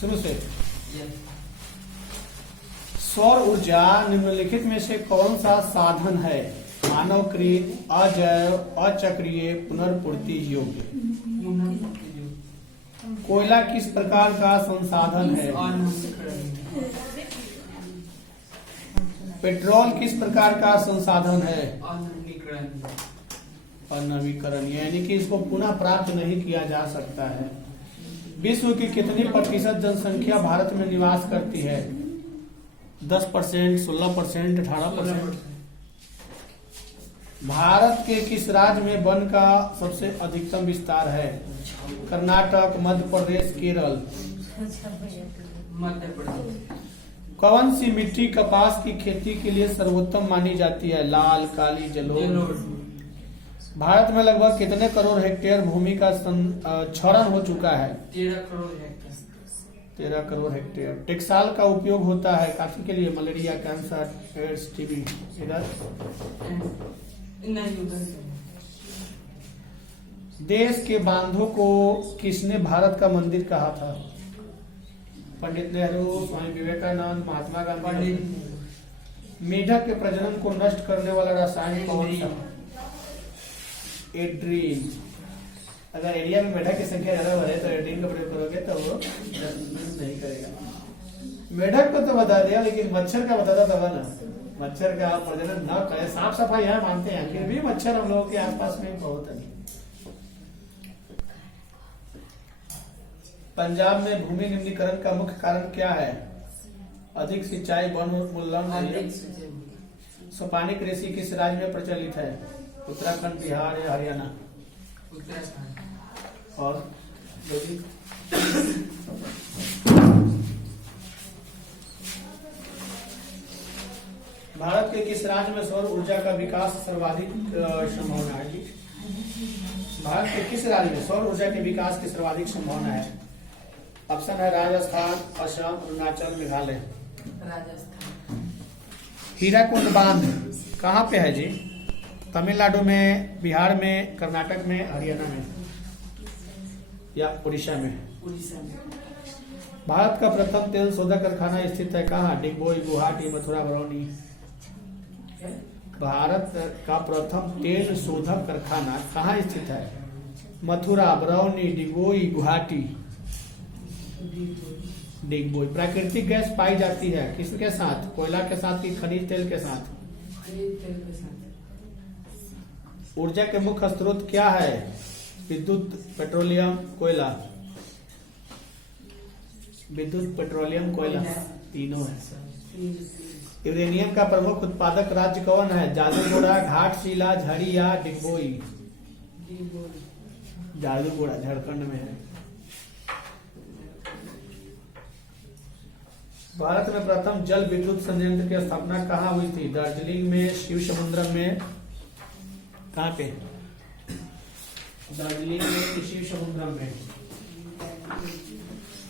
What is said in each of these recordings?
शुरू से। सौर ऊर्जा निम्नलिखित में से कौन सा साधन है? मानवकृत, अजैव, अचक्रीय, पुनर्पूर्ति योग्य। कोयला किस प्रकार का संसाधन है? पेट्रोल किस प्रकार का संसाधन है? अनवीकरणीय, यानी कि इसको पुनः प्राप्त नहीं किया जा सकता है। विश्व की कितनी प्रतिशत जनसंख्या भारत में निवास करती है? 10%, 16%, 18%। भारत के किस राज्य में वन का सबसे अधिकतम विस्तार है? कर्नाटक, मध्य प्रदेश, केरल। मध्य प्रदेश। कौन सी मिट्टी कपास की खेती के लिए सर्वोत्तम मानी जाती है? लाल, काली, जलोढ़। भारत में लगभग कितने करोड़ हेक्टेयर भूमि का क्षरण हो चुका है? 13 करोड़ हेक्टेयर। 13 करोड़ हेक्टेयर। टेक्साल का उपयोग होता है काफी के लिए, मलेरिया, कैंसर, एड्स, टीबी। इधर देश के बांधों को किसने भारत का मंदिर कहा था? पंडित नेहरू, स्वामी विवेकानंद, महात्मा गांधी। मेढक के प्रजनन को नष्ट करने वाला रसायन कौन सा? एड्रीन। अगर एरिया में मेढक की संख्या ज्यादा बढ़े तो एड्रीन का प्रयोग करोगे तो वो नहीं करेगा। मेढक को तो बता दिया, लेकिन मच्छर का बताता तब ना। मच्छर का प्रजनन न करे, साफ सफाई यहाँ मानते हैं, फिर भी मच्छर हम लोगों के आसपास में बहुत है। पंजाब में भूमि निम्नीकरण का मुख्य कारण क्या है? अधिक सिंचाई, वन उन्मूलन। सोपानी कृषि किस राज्य में प्रचलित है? उत्तराखंड, बिहार या हरियाणा? उत्तराखंड। और भारत के किस राज्य में सौर ऊर्जा का विकास सर्वाधिक संभावना है? भारत के किस राज्य में सौर ऊर्जा के विकास की सर्वाधिक संभावना है? ऑप्शन है राजस्थान, असम, अरुणाचल, मेघालय। राजस्थान। हीराकुंड बांध कहाँ पे है जी? तमिलनाडु में, बिहार में, कर्नाटक में, हरियाणा में या उड़ीसा में? उड़ीसा में। भारत का प्रथम तेल शोधक कारखाना स्थित है कहाँ? डिगबोई, गुवाहाटी, मथुरा, बरौनी। भारत का प्रथम तेल शोधक कारखाना कहाँ स्थित है? मथुरा, बरौनी, डिगबोई, गुवाहाटी। डिगबोई। प्राकृतिक गैस पाई जाती है किसके साथ? कोयला के साथ कि खनिज तेल के साथ? खनिज तेल के साथ। ऊर्जा के मुख्य स्रोत क्या है? विद्युत, पेट्रोलियम, कोयला। विद्युत, पेट्रोलियम, कोयला, तीनों है। यूरेनियम का प्रमुख उत्पादक राज्य कौन है? जादूगोड़ा, घाटशिला, झरिया, डिगबोई। जादूगोड़ा झारखंड में है। भारत में प्रथम जल विद्युत संयंत्र की स्थापना कहाँ हुई थी? दार्जिलिंग में, शिव समुद्रम में, कहाँ पे? दार्जिलिंग में, शिव समुद्रम में।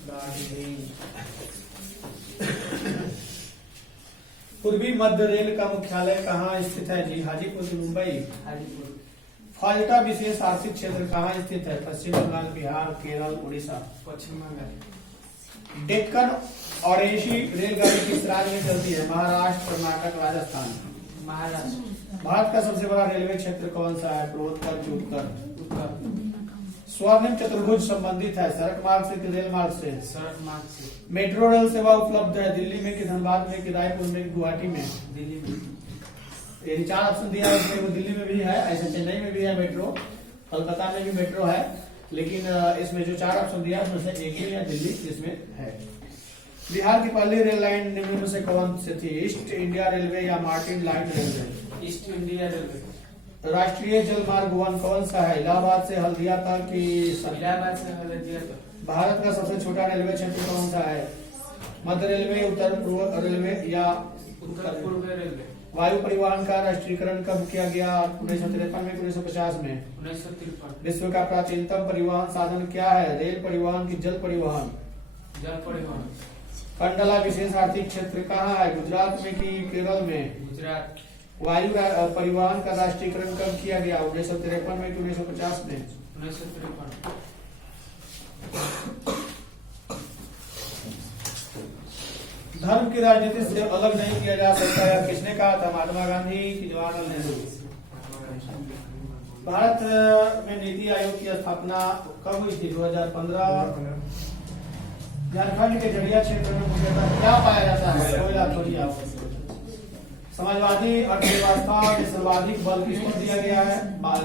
दार्जिलिंग। पूर्वी मध्य रेल का मुख्यालय कहाँ स्थित है जी? हाजीपुर की मुंबई? हाजीपुर। फाल्टा विशेष आर्थिक क्षेत्र कहाँ स्थित है? पश्चिम बंगाल, बिहार, केरल, उड़ीसा। पश्चिम बंगाल। डेक्कन ओडिसी रेलगाड़ी किस राज्य में चलती है? महाराष्ट्र, कर्नाटक, राजस्थान। महाराष्ट्र। भारत का सबसे बड़ा रेलवे क्षेत्र कौन सा है? पूर्वोत्तर की उत्तर? उत्तर। स्वर्णिम चतुर्भुज संबंधित है सड़क मार्ग से कि रेल मार्ग से? सड़क मार्ग से। मेट्रो रेल सेवा उपलब्ध है दिल्ली में कि धनबाद में कि रायपुर में कि गुवाहाटी में? दिल्ली में। ये 4 ऑप्शन दिया है, उसमें दिल्ली में भी है, ऐसे चेन्नई में भी है मेट्रो, कलकत्ता में भी मेट्रो है, लेकिन इसमें जो 4 ऑप्शन दिया है उसमें से एक ही है दिल्ली जिसमें है। बिहार की पहली रेल लाइन निम्न में से कौन सी थी? ईस्ट इंडिया रेलवे या Martin line railway? East India railway. राष्ट्रीय जल मार्ग 1 कौन सा है? इलाहाबाद से हल्दिया तक कि? इलाहाबाद से हल्दिया तक। भारत का सबसे छोटा रेलवे क्षेत्र कौन सा है? मध्य रेलवे, उत्तर पूर्व रेलवे या उत्तर पूर्व रेलवे? वायु परिवहन का राष्ट्रीयकरण कब किया गया? 1953 में, 1950 में? 1953। विश्व का प्राचीनतम परिवहन साधन क्या है? रेल परिवहन की जल परिवहन? जल परिवहन। कंडला विशेष आर्थिक क्षेत्र कहाँ है? गुजरात में कि केरल में? गुजरात। वायु परिवहन का राष्ट्रीयकरण कब किया गया? 1953 में कि 1950 में? 1953। धर्म की राजनीति से अलग नहीं किया जा सकता है, किसने कहा था? महात्मा गांधी की जवाहरलाल नेहरू। भारत में नीति आयोग की स्थापना कब हुई थी? 2015। झारखंड के जड़िया क्षेत्र में मुख्यतः क्या पाया जाता है? कोयला, कोयला। समाजवादी अर्थव्यवस्था में सर्वाधिक बल किसको दिया गया है?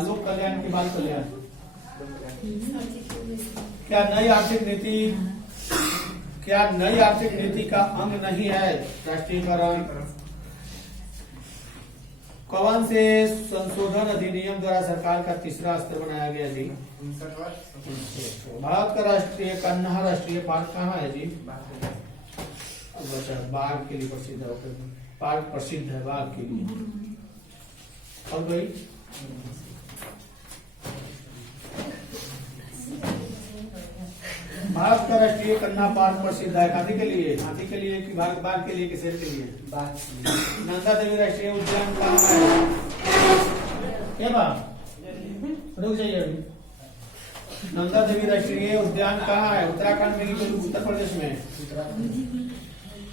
लोक कल्याण की बाल कल्याण। क्या नई आर्थिक नीति का अंग नहीं है राष्ट्रीयकरण? कौन से संशोधन अधिनियम द्वारा सरकार का तीसरा स्तर बनाया गया जी? भारत का राष्ट्रीय कन्हा राष्ट्रीय पार्क कहाँ है जी? बाघ के लिए प्रसिद्ध है, पार्क प्रसिद्ध है बाघ के लिए। और भाई भारत का राष्ट्रीय कन्हा पार्क प्रसिद्ध है हाथी के लिए कि बाघ के लिए कि शेर के लिए? नंदा देवी राष्ट्रीय उद्यान कहाँ है? क्या बात, रुक जाइए अभी। नंदा देवी राष्ट्रीय उद्यान कहाँ है? उत्तराखंड में कि उत्तर प्रदेश में?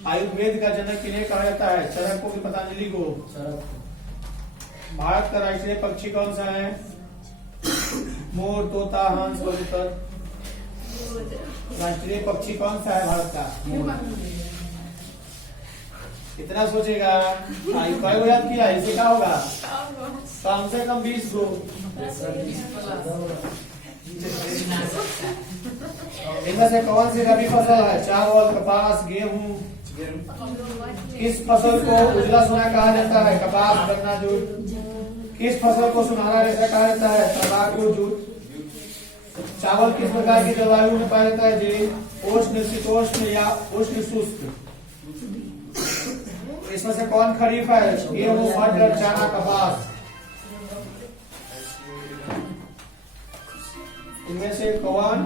आयुर्वेद का जनक किन्हें कहा जाता है? चरक को कि पतंजलि को? भारत का राष्ट्रीय पक्षी कौन सा है? मोर, तोता, हंस, कबूतर। राष्ट्रीय पक्षी कौन सा है भारत का? इतना सोचेगा, कई याद किया, इसे क्या होगा? कम से कम 20 गो। इनमें से कौन सी रबी फसल है? चावल, कपास, गेहूं। किस फसल को उजला सोना कहा जाता है? कपास, गन्ना, जूट। किस फसल को सुनहरा रेशा कहा जाता है? तंबाकू, जूट। चावल किस प्रकार की जलवायु में पाया जाता है जी? उष्ण, शीतोष्ण या उष्ण शुष्क। इसमें से कौन खरीफ है? गेहूं, मटर, चना, कपास। इनमें से कौन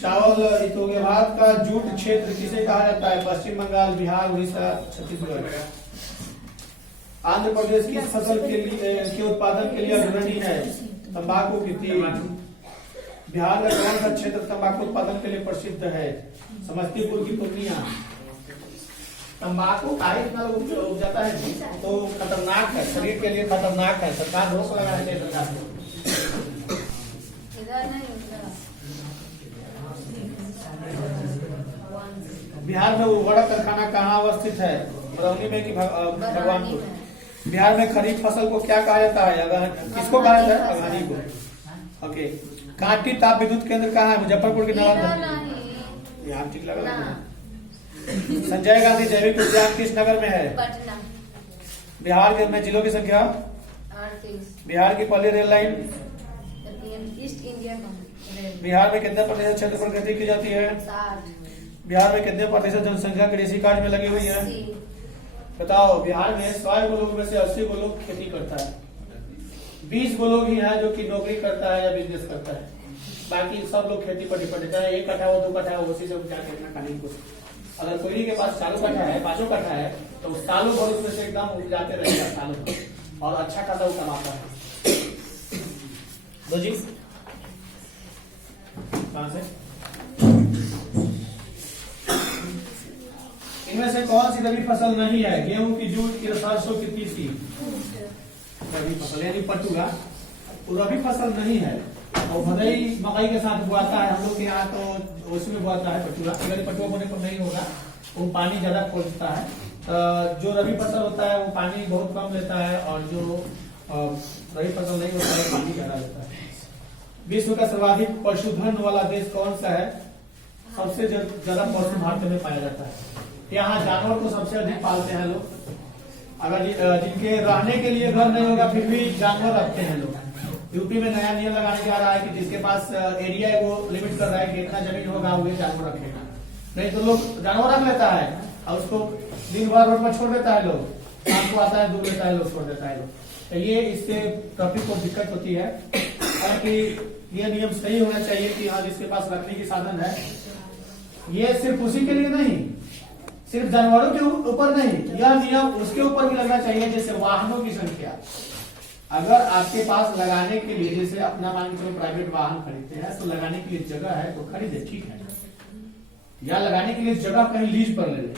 चावल हो गया। भारत का जूट क्षेत्र किसे कहा जाता है? पश्चिम बंगाल, बिहार, उड़ीसा, छत्तीसगढ़। आंध्र प्रदेश किस फसल के उत्पादन के लिए अग्रणी है? तंबाकू की तीन। बिहार का कौन सा क्षेत्र तंबाकू उत्पादन के लिए प्रसिद्ध है? समस्तीपुर की पूर्णिया। तंबाकू काहे इतना लोग उपजाता है तो खतरनाक है, शरीर के लिए खतरनाक है। सरकार रोक लगाने के सरकार बिहार में वो बड़ा कारखाना कहाँ अवस्थित है? बरौनी में कि भगवानपुर? बिहार में खरीफ फसल को क्या कहा जाता है? किसको कहा जाता है? अगहनी को। ओके। कांटी ताप विद्युत केंद्र कहाँ है? मुजफ्फरपुर की नवादा। यहाँ ठीक लगा। संजय गांधी जैविक उद्यान किस नगर में है? पटना। बिहार के में जिलों की संख्या? 38। बिहार की पहली rail line? East India company. Bihar में कितने प्रतिशत क्षेत्र पर खेती की जाती है? 60। बिहार में कितने प्रतिशत जनसंख्या कृषि कार्य में लगी हुई है? 80। बताओ। बिहार में 100 लोग में से 80 को लोग खेती करता है, 20 को लोग ही है जो कि नौकरी करता है या बिजनेस करता है। बाकी सब लोग खेती पर डिपेंड है। 1 कट्ठा हो 2 कट्ठा हो, उसी से जाके अपना खाने की कोशिश। अगर कोई के पास 4 कट्ठा है, 5 कट्ठा है तो सालों भर उसमें से एकदम उपजाते रहेगा सालों भर और अच्छा खासा वो कमाता है। दो जी कहां से? इनमें से कौन सी रबी फसल नहीं है? गेहूं की, जूट की, सरसों की, तीसी। रबी फसल यानी पटुआ रबी फसल नहीं है। और भदई मकई के साथ बुआता है। हम लोग के यहाँ तो उसमें बुआता है पटुआ। अगर पटुआ बोने पर नहीं होगा, वो पानी ज्यादा खोजता है। जो रबी फसल होता है वो पानी बहुत कम लेता है और जो रबी फसल नहीं होता है पानी ज्यादा लेता है। विश्व का सर्वाधिक पशुधन वाला देश कौन सा है? सबसे ज्यादा पशु भारत में पाया जाता है। यहाँ जानवर को सबसे अधिक पालते हैं लोग। अगर जिनके रहने के लिए घर नहीं होगा फिर भी जानवर रखते हैं लोग। यूपी में नया नियम लगाने जा रहा है कि जिसके पास एरिया है वो लिमिट कर रहा है कि इतना जमीन होगा वो जानवर रखेगा। नहीं तो लोग जानवर रख लेता है और उसको दिन भर रोड पर छोड़ देता है। लोग शाम को आता है, दूध लेता है, लोग छोड़ देता है लोग। तो ये इससे ट्रैफिक को दिक्कत होती है। हालांकि ये नियम सही होना चाहिए कि हाँ जिसके पास रखने की साधन है। ये सिर्फ उसी के लिए नहीं, सिर्फ जानवरों के ऊपर नहीं, यह नियम उसके ऊपर भी लगना चाहिए जैसे वाहनों की संख्या। अगर आपके पास लगाने के लिए, जैसे अपना मान के चलो प्राइवेट वाहन खरीदते हैं तो लगाने के लिए जगह है तो खरीदे, ठीक है, या लगाने के लिए जगह कहीं लीज पर ले ले।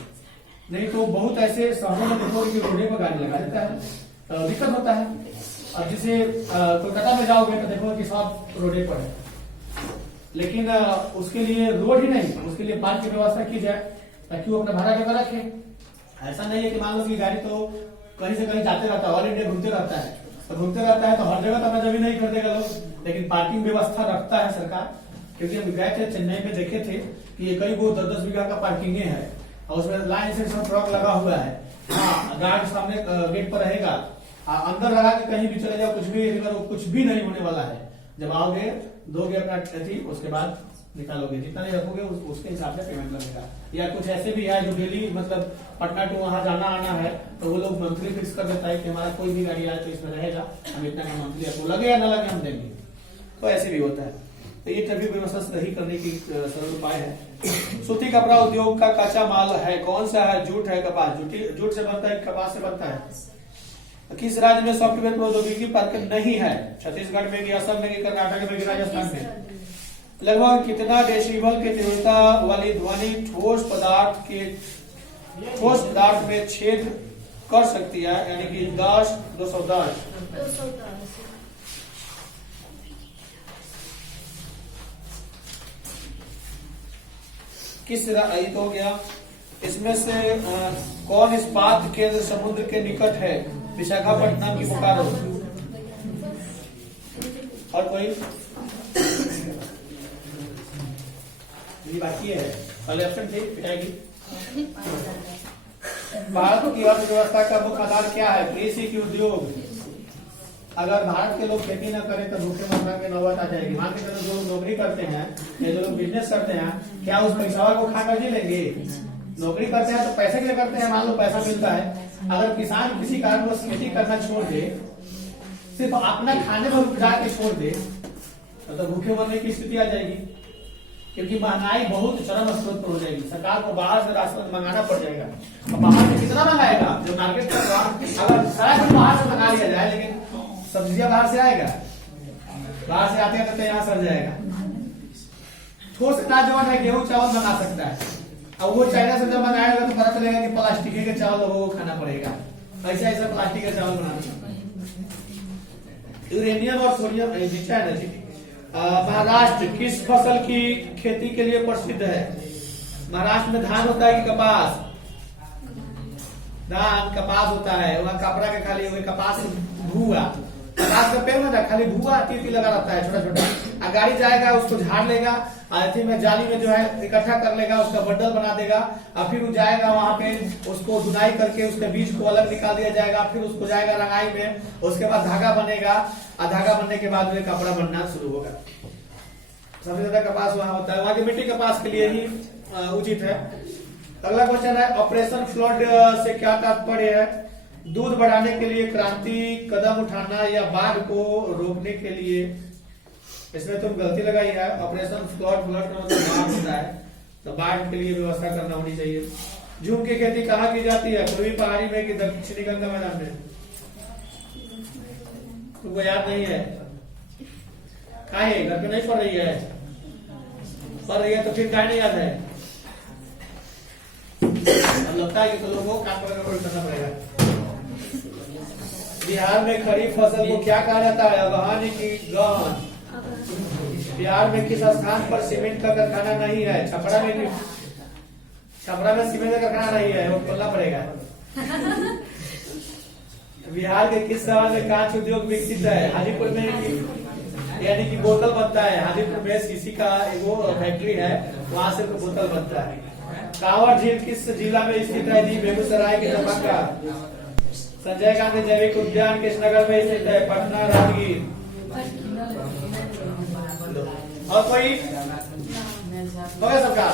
नहीं तो बहुत ऐसे शहरों में देखो कि रोडे पर गाड़ी लगा देता है, तो दिक्कत होता है। अब जैसे कोलकाता में जाओगे तो देखो कि सब रोडे पर है, लेकिन उसके लिए रोड ही नहीं, उसके लिए पार्क की व्यवस्था की जाए ताकि वो अपना भाड़ा जगह रखे। ऐसा नहीं है कि मान लो कि गाड़ी तो कहीं से कहीं जाते रहता है, ऑल इंडिया घूमते रहता है, तो घूमते रहता है तो हर जगह तो अपना जमीन नहीं खरीदेगा लोग, लेकिन पार्किंग व्यवस्था रखता है सरकार। क्योंकि हम गए थे चेन्नई में, देखे थे कि कई वो 10-10 बीघा का पार्किंग है और उसमें लाइन से सब ट्रक लगा हुआ है। हाँ, गार्ड सामने गेट पर रहेगा, अंदर लगा के कहीं भी चले जाओ, कुछ भी नहीं होने वाला है। जब आओगे दोगे अपना अथी, उसके बाद निकालोगे, जितना नहीं रखोगे उसके हिसाब से पेमेंट लगेगा। या कुछ ऐसे भी है जो डेली मतलब पटना टू वहां जाना आना है, तो वो लोग मंथली फिक्स कर देता है कि हमारा कोई भी गाड़ी आए तो इसमें रहेगा, हम इतना का मंथली आपको लगे या न लगे हम देंगे। तो ऐसे भी होता है। तो ये ट्रैफिक व्यवस्था सही करने की सरल उपाय है। सूती कपड़ा उद्योग का कच्चा माल है, कौन सा है? जूट है, कपास। जूट से बनता है, कपास से बनता है। किस राज्य में सॉफ्टवेयर प्रौद्योगिकी पार्क नहीं है? छत्तीसगढ़ में, असम में, कर्नाटक में, राजस्थान में। लगभग कितना डेसिबल की तीव्रता वाली ध्वनि ठोस पदार्थ में छेद कर सकती है? यानी कि 10, 210। किस तो हो गया। इसमें से कौन इस्पात केंद्र समुद्र के निकट है? विशाखापट्टनम की बोकारो। और कोई बाकी है? पहले ऑप्शन थे पिटाएगी। भारत की अर्थव्यवस्था का मुख्य आधार क्या है? कृषि की उद्योग। अगर भारत के लोग खेती न करें तो भूखे मरने की नौबत आ जाएगी। मान के चलो जो लोग नौकरी करते हैं या जो लोग बिजनेस करते हैं, क्या उस पैसा को खाकर जी लेंगे? नौकरी करते हैं तो पैसे के लिए करते हैं, मान लो पैसा मिलता है। अगर किसान किसी कारणवश खेती करना छोड़ दे, सिर्फ अपना खाने पर उपजा के छोड़ दे, तो भूखे मरने की स्थिति आ जाएगी। क्योंकि महंगाई बहुत चरम स्तर पर हो जाएगी, सरकार को बाहर से राशन मंगाना पड़ जाएगा। और बाहर से कितना मंगाएगा? जो मार्केट का अगर सारा कुछ बाहर से मंगा लिया जाए, लेकिन सब्जियां बाहर से आएगा, बाहर से आते हैं तो यहाँ सड़ जाएगा। ठोस अनाज जो है गेहूं चावल मंगा सकता है, अब वो चाइना से जब मंगाएगा तो पता चलेगा कि प्लास्टिक के चावल वो खाना पड़ेगा। ऐसा प्लास्टिक का चावल बनाना। यूरेनियम और सोडियम। महाराष्ट्र किस फसल की खेती के लिए प्रसिद्ध है? महाराष्ट्र में धान होता है कि कपास? धान, कपास होता है। वहाँ कपड़ा के खाली कपास भूआ, कपास का पेड़ में खाली भूआ तीती लगा रहता है छोटा छोटा। गाड़ी जाएगा उसको झाड़ लेगा, आती में जाली में जो है इकट्ठा कर लेगा, उसका बंडल बना देगा, और फिर वो जाएगा वहां पे उसको धुनाई करके उसके बीज को अलग निकाल दिया जाएगा, फिर उसको जाएगा रंगाई में, उसके बाद धागा बनेगा, और धागा बनने के बाद में कपड़ा बनना शुरू होगा। सबसे ज्यादा कपास वहां होता है, वहां की मिट्टी कपास के लिए ही उचित है। अगला क्वेश्चन है, ऑपरेशन फ्लड से क्या तात्पर्य है? दूध बढ़ाने के लिए क्रांति कदम उठाना या बाढ़ को रोकने के लिए? इसमें तुम गलती लगाई है। ऑपरेशन फ्लड का मतलब बाढ़ होता है, तो बाढ़ के लिए व्यवस्था करना होनी चाहिए। झूम की खेती कहाँ की जाती है? पूर्वी पहाड़ी में कि दक्षिणी गंगा मैदान में? तुमको याद नहीं है? कहा है? घर पे नहीं पढ़ रही है? पढ़ रही है तो फिर क्या नहीं याद है? लगता है कि तो लोगों को काम करना पड़ेगा। बिहार में खरीफ फसल को क्या कहा जाता है? अगहन की गहन। बिहार में किस स्थान पर सीमेंट का कारखाना नहीं है? छपरा में सीमेंट का कारखाना नहीं है, वो खोलना पड़ेगा। बिहार के किस शहर में कांच उद्योग विकसित है? हाजीपुर में, यानी कि बोतल बनता है। हाजीपुर में सीसी का वो फैक्ट्री है, वहां से बोतल बनता है। कांवर झील किस जिला में स्थित है? जी बेगूसराय के धमाका। संजय गांधी जैविक उद्यान किस नगर में स्थित है? पटना, राजगीर। और कोई हो गया सबका?